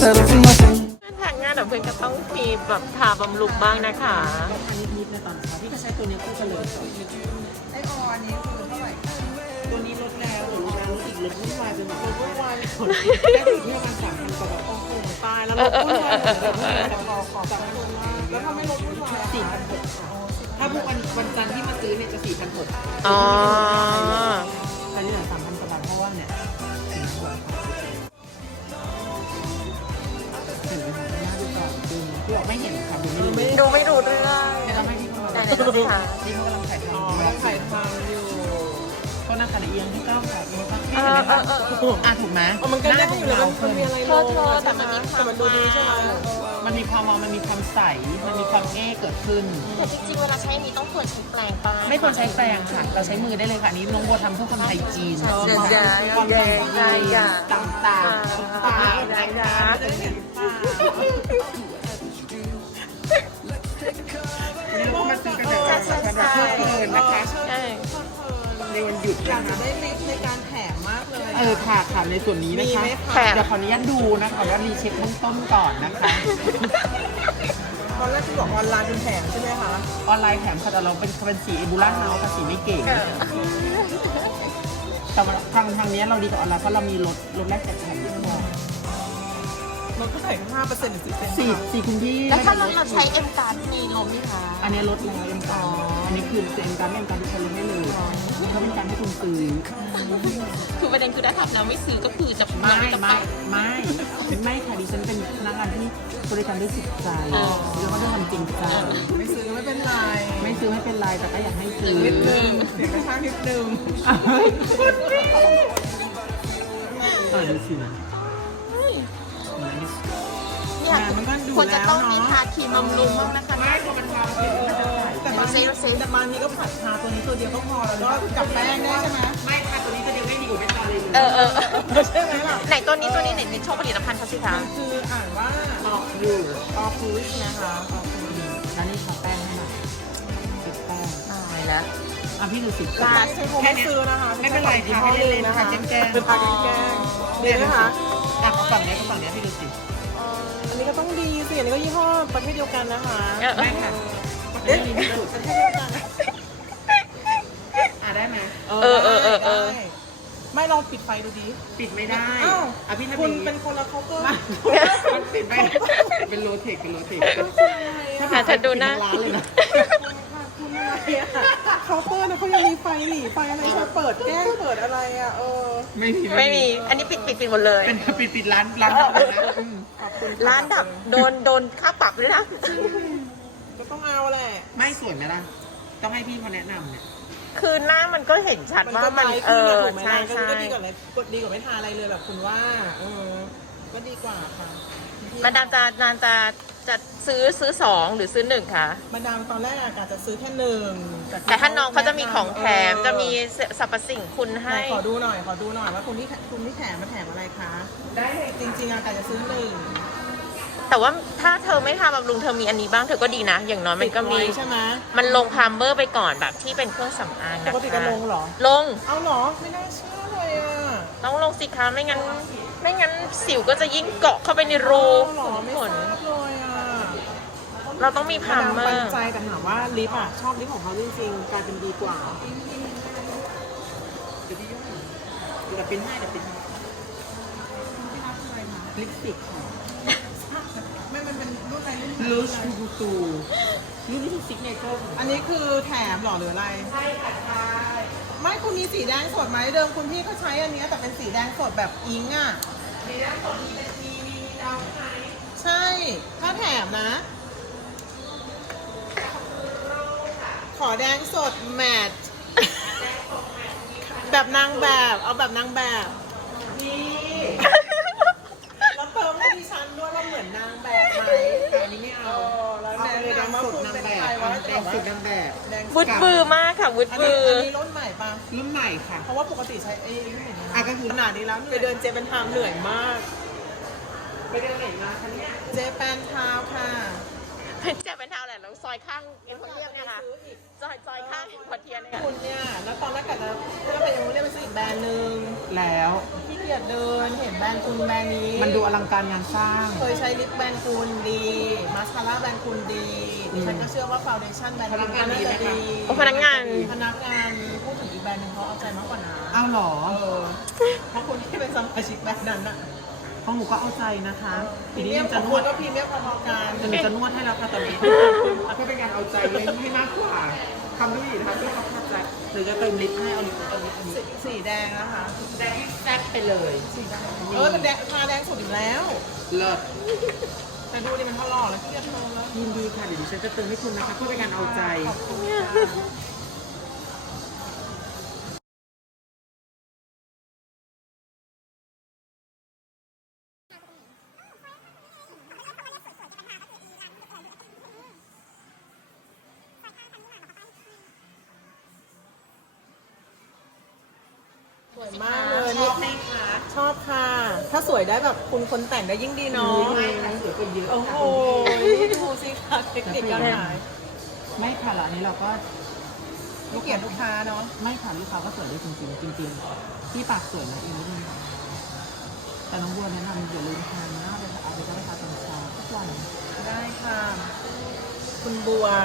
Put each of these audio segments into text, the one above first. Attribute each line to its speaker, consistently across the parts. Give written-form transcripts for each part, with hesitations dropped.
Speaker 1: settle for nothing.
Speaker 2: ทางงานเดี๋ยวเพื่อนก็ต้องมีแบบทาบำรุงบ้างนะคะ
Speaker 3: อันนี้นิดๆนะตอนเช้าพี่ก็ใช้ตัวนี้คู่กันเลย
Speaker 4: ไอออนนี้คือเท่าไหร่
Speaker 3: ตัวนี้ลดแล้วหรือลดแล้วอีกลดวุ่นวายไปหมดลดวุ่นวายหมดได้ถึงที่ประมาณ3,000กว่าบาท
Speaker 4: โอ้โหตายแล้วลดวุ่นวายขอจับให้ดูว่าแล้วถ้าไม่ลดวุ่นวายอะ
Speaker 3: 4,600ค่ะถ้าพวกวันจันทร์ที่มาซื้อเนี่ยจะ4,600
Speaker 2: อ๋อ
Speaker 3: แต่นี่เหลือ3,000กว่าบาทเพราะว่าเนี่ยถึงหัวถึงไปหาหน้าดูก่อนดูพี่บอกไม่เห็นค่ะดูไม่รู้
Speaker 2: ดูไม่รู้เรื่อง
Speaker 3: ไม่ต้องให้พี่เขา
Speaker 2: ไหน
Speaker 3: มา
Speaker 2: ๆดูสิคะ
Speaker 3: พี่เขากำลังถ่ายทำ
Speaker 4: อ๋อแล้วถ่ายทำอยู่
Speaker 3: เขานั่งขัดเอียงที่ก้าวขาเอียงพี่เห็นไหมคะถูกไหม
Speaker 4: อ๋อมันก็ได้อยู่แล้วมันมีอะไรลงแต่มันดูดีใช่ไหม
Speaker 3: มันมีความมันมีความใสมันมีความเกิดขึ้น
Speaker 2: แต่จริงๆเวลาใช้นี้ต้องควรใช้แปรงปะ
Speaker 3: ไม่ควรใช้แปรงค่ะ เราใช้มือได้เลยค่ะอันนี้น้องโบทำเพื่อคนไทยจีน
Speaker 2: ความแดง
Speaker 3: ต่างๆนะคะนี่เรามาซื้อกันแบบเพลิดเพลินนะคะ
Speaker 2: ใช่
Speaker 3: ในวันหยุด
Speaker 4: อยา
Speaker 3: นะ
Speaker 4: กจะ
Speaker 3: คะ
Speaker 4: ได้ลิฟต์ในการแถมมากเลย
Speaker 3: ค่ะในส่วนนี้นะคะ
Speaker 2: แถม
Speaker 3: เดี๋ยวขออนุญาตดูนะคะขออนุญาตรีเช็คเบื้องต้นก่อนนะคะ
Speaker 4: ตอนแรกคุณบอกออนไลน์เป็นแถมใช่ไหมคะ
Speaker 3: ออนไลน์แถมค่ะแต่เราเป็นสีเอบูล่าเฮาส์ค่ะสีไม่เก่งแต่ว่าทางนี้เราดีกว่าออนไลน์เพราะเรามีลดแรกแจกแถมเยอะกว่า
Speaker 4: มันก็ใส่5%หรือ10%
Speaker 3: สี่คุณพี่
Speaker 2: แล้วถ้าเราใช้เอ็มการ์ดมีลมไหมคะ
Speaker 3: อันนี้ลดแล้วเอ็มการอันนี้คือเอ็มการที่ใช้ลดให้เลยเขาเป็นการให้คุณซื้อ
Speaker 2: คือประเด็นคือถ้าทำแล้วไม่ซื้อก็คือจะ
Speaker 3: ไม่
Speaker 2: จะ
Speaker 3: ค่ะดิฉันเป็นพนักงานที่บริการด้วยจิตใจแล้วก็ด้วยความจริงใจ
Speaker 4: ไม่ซื้อไม่เป็นไร
Speaker 3: ไม่ซื้อไม่เป็นไรแต่ก็อยากให้ซื้อ
Speaker 4: นิดนึงเสียงกระชากนิดนึง
Speaker 3: ดูสิ
Speaker 2: เนี่ย
Speaker 4: มันก็ดู
Speaker 2: ควรจะ
Speaker 4: แล้ว
Speaker 2: ต้องมี
Speaker 4: เนาะ
Speaker 2: ทาครีมบำรุงบ้างนะคะ
Speaker 3: ไม่พอมันทำมันจะถ่าย
Speaker 4: แต่บางทีก็ผัดทาตัวนี้ตัวเดียวก็พอแล้วก็กับแป้งได้ใช่ไหม
Speaker 3: ไม่ค่ะตัวนี้จะเดียวไม่ดีกว่าไม่ทาเลย
Speaker 4: ใช่ไหมล่ะ
Speaker 2: ไหนตัวนี้ไหนในโชว์ผลิตภัณฑ์เขาสิคะ
Speaker 4: มันคืออ่านว่า
Speaker 3: ออกอยู่
Speaker 4: ออฟูสนะคะออฟูส
Speaker 3: แล้วนี่ทาแป้งให้หน่อยติดแป้ง
Speaker 2: ตายแล้ว
Speaker 3: พี่ดูสิ
Speaker 4: ลาใช้โฮมไม่ซื้อนะคะ
Speaker 3: ไม่เป็นไรทาให้เล่นๆนะคะแกล้ง
Speaker 4: เป็นทาแกล้งดีนะคะ
Speaker 3: ฝั่งนี้พี่ดูสิ
Speaker 4: อันนี้ก็ต้องดีสิอันนี้ก็ยี่ห้อประเทศเดียวกันนะคะ
Speaker 3: ได้ค่ะ
Speaker 4: เอ๊ะประเทศเดียวกัน
Speaker 3: ได้ไหม
Speaker 4: ได้ไม่ลองปิดไฟดูดิ
Speaker 3: ปิดไม่ได้
Speaker 4: อ้าว
Speaker 3: พี่ทำ
Speaker 4: คุณ
Speaker 3: อย่างนี้
Speaker 4: เป็นคนละเคาน์เตอร์
Speaker 3: มันปิดไม่เป็นโลเทค
Speaker 2: ค่ะเธอดูหน้า
Speaker 3: ร้านเลยนะ
Speaker 4: คุณอะไรอะเคาน์เตอร์นะเขายังมีไฟหนีไฟอะไรเธอเปิดแก้งเปิดอะไรอะ
Speaker 2: ไม่มี อันนี้ปิดหมดเลย
Speaker 3: เป็นปิดร้านดับเลยนะ
Speaker 4: ขอบคุณ
Speaker 2: ร้านดับโดนค่าปรับด้วยนะ
Speaker 4: ก็ต้องเอาแหละ
Speaker 3: ไม่สวยไหมล่ะต้องให้พี่เขาแนะนำเนี่ย
Speaker 2: คือหน้ามันก็เห็นชัด
Speaker 4: มัน
Speaker 2: ว่า
Speaker 4: ก็
Speaker 2: มัน
Speaker 4: ไม้ขึ้นนะถูกไหม
Speaker 2: ใช่
Speaker 4: ล่ะ
Speaker 2: ใช่
Speaker 4: ก็ดีกว่าเลยดีกว่าไม่ทาอะไรเลยแบบคุณว่าก็ดีกว่าค่ะ
Speaker 2: มาดามจะซื้อ2หรือซื้อ1คะ
Speaker 4: มาดามตอนแรกอากาศจะซื้อแค่หนึ่ง
Speaker 2: แต่ถ้าน้องเขาจะมีของแถมจะมีสรรพสิ่งคุณให้
Speaker 4: ขอดูหน่อยว่าคุณที่แถมมาแถมอะไรคะได้จริงๆอากาศจะซื้อหนึ่ง
Speaker 2: แต่ว่าถ้าเธอไม่ทาบำรุงเธอมีอันนี้บ้างเธอก็ดีนะ อย่างน้อยมันก็มี
Speaker 4: ติดไว้ใช่ไหม
Speaker 2: มันลงพรามเบอร์ไปก่อนแบบที่เป็นเครื่องสำอาง
Speaker 4: ป
Speaker 2: นะ
Speaker 4: กติจะ
Speaker 2: คะ
Speaker 4: ลงเหรอ
Speaker 2: ลง
Speaker 4: เอาเหรอไม่น่าเชื่อเลยอ่ะ
Speaker 2: ต้องลงสิคะไม่งั้นสิวก็จะยิ่งเกาะเข้าไปในรู
Speaker 4: เอาเหรอไม่
Speaker 2: ผ
Speaker 4: ท
Speaker 2: ล
Speaker 4: ราบเลยอ่ะ
Speaker 2: เราต้องมีพรามเมอ
Speaker 4: ปัน
Speaker 2: ร์
Speaker 4: ใจแต่ถามว่าลิปอ่ะชอบลิปของเขาจริงๆกลายเป็นดีกว่า
Speaker 3: เดี๋ยวพี่ยุ่งเดี๋ยวปิ้นให้ลิปสติก
Speaker 4: ไม่มันเป็นรุ่นอะไร
Speaker 3: ลูชบูตูนี่คือซิกเนเจอร์
Speaker 4: อันนี้คือแถมเหรอหรืออะไรใช่ค่ะไม่คุณมีสีแดงสดไหมเดิมคุณพี่ก็ใช้อันนี้แต่เป็นสีแดงสดแบบอิงอ่ะสีแดงสดมีดาวไทยใช่ถ้าแถมนะ ขอแดงสดแมทแบบนางแบบเอาแบบนางแบบนี่แล้วเติมให้ดิฉันด้วยว่าเหมือนนางแบบไหม
Speaker 3: อันนี้ไม่เอา
Speaker 4: แล้วแด
Speaker 3: แด
Speaker 4: ง
Speaker 3: ง
Speaker 4: ว่า
Speaker 3: สุด
Speaker 4: คุณ
Speaker 3: นาง
Speaker 4: เป็น
Speaker 3: แบ
Speaker 4: ใคร
Speaker 3: บ
Speaker 4: วะ
Speaker 3: แดงสุดนางแบบ
Speaker 4: แดง
Speaker 2: วุดบือมากค่ะวุด
Speaker 4: อัน
Speaker 2: บื
Speaker 4: นี้
Speaker 2: อ
Speaker 4: อันนี้รุ่นใหม่ปะ
Speaker 3: รุ่นใหม่ค่ะ
Speaker 4: เพราะว่าปกติใช้ไอ้ไม่เห็น
Speaker 3: อ่ะก็คือ
Speaker 4: ขนาดนี้แล้วไปเดินเจแปนทาวน์เหนื่อยมาก
Speaker 3: ไปเดินไหนมาคะเนี่ย
Speaker 4: เจแปนทาวน์ค่ะ
Speaker 2: จะเป็นเท่าไหร่แล้วซอยข้างเอ็นโพเทียมเนี่ยค่ะซอยข้างเอ็นโพเทียมเนี่ย
Speaker 4: คุณเนี่ยแล้วตอนแรกกะจะเพื่อไปยังเรียกไปซื้ออีกแบรนด์หนึ่ง
Speaker 3: แล้ว
Speaker 4: พี่ขี้เกียจเดินเห็นแบรนด์คุณแบรนด์นี้
Speaker 3: มันดูอลังการงานสร้าง
Speaker 4: เคยใช้ลิปแบรนด์คุณดีมาสคาร่าแบรนด์คุณดีดิฉันก็เชื่อว่าฟาวเดชั่นแบรนด์คุณก็น่าจะดี
Speaker 2: โอ้พนักงาน
Speaker 4: พนักงานพูดถึงอีกแบรนด์หนึงเขาเอาใจมากกว่านะ
Speaker 3: อ้าวเหรอ
Speaker 4: เพราะคุณที่เป็นสมาชิกแบรนด์นั้นอะ
Speaker 3: ของหนูก็เอาใจนะคะ
Speaker 4: พรี
Speaker 3: ทีนี้
Speaker 4: เมียม
Speaker 3: มัน
Speaker 4: ข
Speaker 3: จะ
Speaker 4: อง
Speaker 3: น
Speaker 4: คุ
Speaker 3: ว
Speaker 4: ณ
Speaker 3: ด
Speaker 4: ก็พรีเมียมพอๆกัน
Speaker 3: แต่หนูจะนวดให้แล้วค่ะตอนนี้เพื่อเป็นการเอาใจให้มากกว่าทำด้วยดีนะคะเพื่อความเข้าใจหรือจะเติมลิปให้เอาลิปอันนี้
Speaker 4: สีแดงนะคะ
Speaker 3: แดงแซ่บไปเลย
Speaker 4: สีแดงมันแดงทาแดงสุดอีกแล้ว
Speaker 3: เลิศ
Speaker 4: แต่ดูดิมันทะลอกแล้วขี้เกียจเธอแล้ว
Speaker 3: ยินดีค่ะเดี๋ยวดิฉันจะเติมให้คุณนะคะเพื่อเป็นการเอาใจ
Speaker 4: ขอบคุณค่ะ สวยมากเลย
Speaker 3: ชอบไหมคะ
Speaker 4: ชอบค่ะ ถ้าสวยได้แบบคุณคนแต่งได้ยิ่งดีเนาะ
Speaker 3: ไม่ค่ะสวยกว่าเยอะ
Speaker 4: โอ้โห นี่ดูสิคะเทคนิคการขาย
Speaker 3: ไม่ค่ะเหรออันนี้เราก็
Speaker 4: ลูกเกียรติลูกค้าเนาะ
Speaker 3: ไม่ค่ะลูกค้าก็สวยได้จริงๆจริงๆที่ปากสวยนะอีกนิดนึงแต่น้องบัวแนะนำอย่าลืมทานนะเอาไปได้ค่ะตอนเช้าทุกวัน
Speaker 4: ได้ค่ะ คุณบัว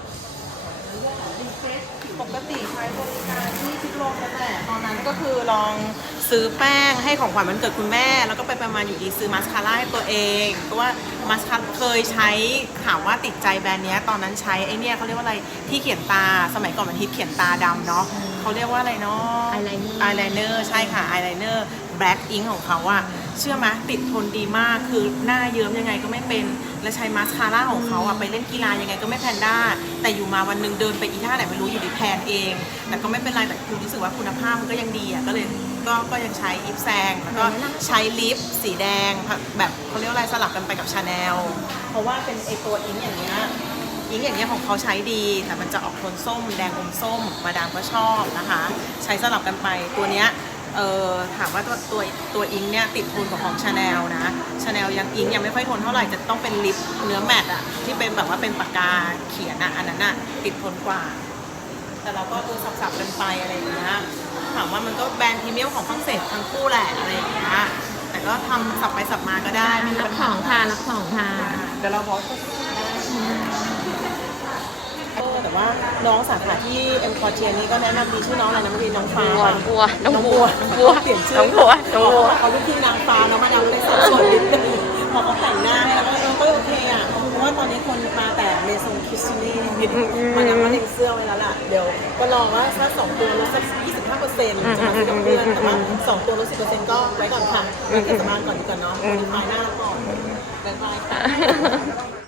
Speaker 4: ปกติใช้บริการที่พิษโลกนั่นแหละตอนนั้นก็คือลองซื้อแป้งให้ของขวัญวันเกิดคุณแม่ แล้วก็ไปประมาณอยู่ดีซื้อมาสคาร่าให้ตัวเองเพราะว่ามาสคาร่าเคยใช้ถามว่าติดใจแบรนด์เนี้ยตอนนั้นใช้ไอเนี่ยเขาเรียกว่าอะไรที่เขียนตาสมัยก่อนมันฮิตเขียนตาดำเนาะเขาเรียกว่าอะไรเนาะ
Speaker 2: Eyeliner
Speaker 4: อายไลเนอร์ใช่ค่ะอายไลเนอร์แบล็กอิงของเขาอะเชื่อไหมติดทนดีมากคือหน้าเยิ้มยังไงก็ไม่เป็นและใช้มาสคาร่าของเขาอะไปเล่นกีฬายังไงก็ไม่แพนด้าแต่อยู่มาวันหนึงเดินไปอีท่าไหนไม่รู้อยู่ดีแพนเอง แต่ก็ไม่เป็นไรแต่คือรู้สึกว่าคุณภาพมันก็ยังดีอะก็เลยก็ยังใช้อิฟแซงแล้วก็ใช้ลิปสีแดงแบบเขาเรียกว่าอะไรสลับกันไปกับชาแนลเพราะว่าเป็นไอตัวอิงอย่างเงี้ย อิงอย่างเงี้ยของเขาใช้ดีแต่มันจะออกโทนส้มแดงอมส้มมาดามก็ชอบนะคะ ใช้สลับกันไปตัวเนี้ยถามว่าตัวอิงเนี่ยติดทนกว่าของชาแนลนะชาแนลยังอิงยังไม่ค่อยทนเท่าไหร่จะต้องเป็นลิปเนื้อแมตต์อะที่เป็นแบบว่าเป็นปากกาเขียนอะอันนั้นอะติดทนกว่า แต่เราก็สับๆกันไปอะไรอย่างเงี้ยถามว่ามันก็แบรนด์พรีเมียมของฝรั่งเศสทั้งคู่แหละอะไรอย่างเงี้ยแต่ก็ทำสับไปสับมาก็ได้ไม่มี
Speaker 2: รั
Speaker 4: ปั
Speaker 2: บ
Speaker 4: ญ
Speaker 2: ข
Speaker 4: หา
Speaker 2: องค่ะรับของค่ะ
Speaker 4: เดี๋ยวเราบอกแต่ว่าน้องสาขาที่เอ็มคอร์เทียนี่ก็แนะนำดีชื่อน้องอะไรนะเมื่อกี้น้องฟ้า
Speaker 2: น้องบัว
Speaker 4: เปลี่ยนชื่อ
Speaker 2: น้องบัวน้องบัว
Speaker 4: เขาลูกครึ่งนางฟ้าเนาะมาดามเลยสับสนนิดนึงพอเขาแต่งหน้าให้แล้วก็โอเคอ่ะเพราะว่าตอนนี้คนมาแต่เมซงคิสซินี่มาดามก็เล็งเสื้อไว้แล้วล่ะเดี๋ยวก็ลองว่าถ้า2ตัวลดสัก 25%จะมาซื้อกับเพื่อนแต่ว่า2ตัวลด 10%ก็ไว้ก่อนค่ะเก็บสมานก่อนดีกว่าเนาะวันนี้ปลายหน้าก่อนบ๊ายบายค่ะ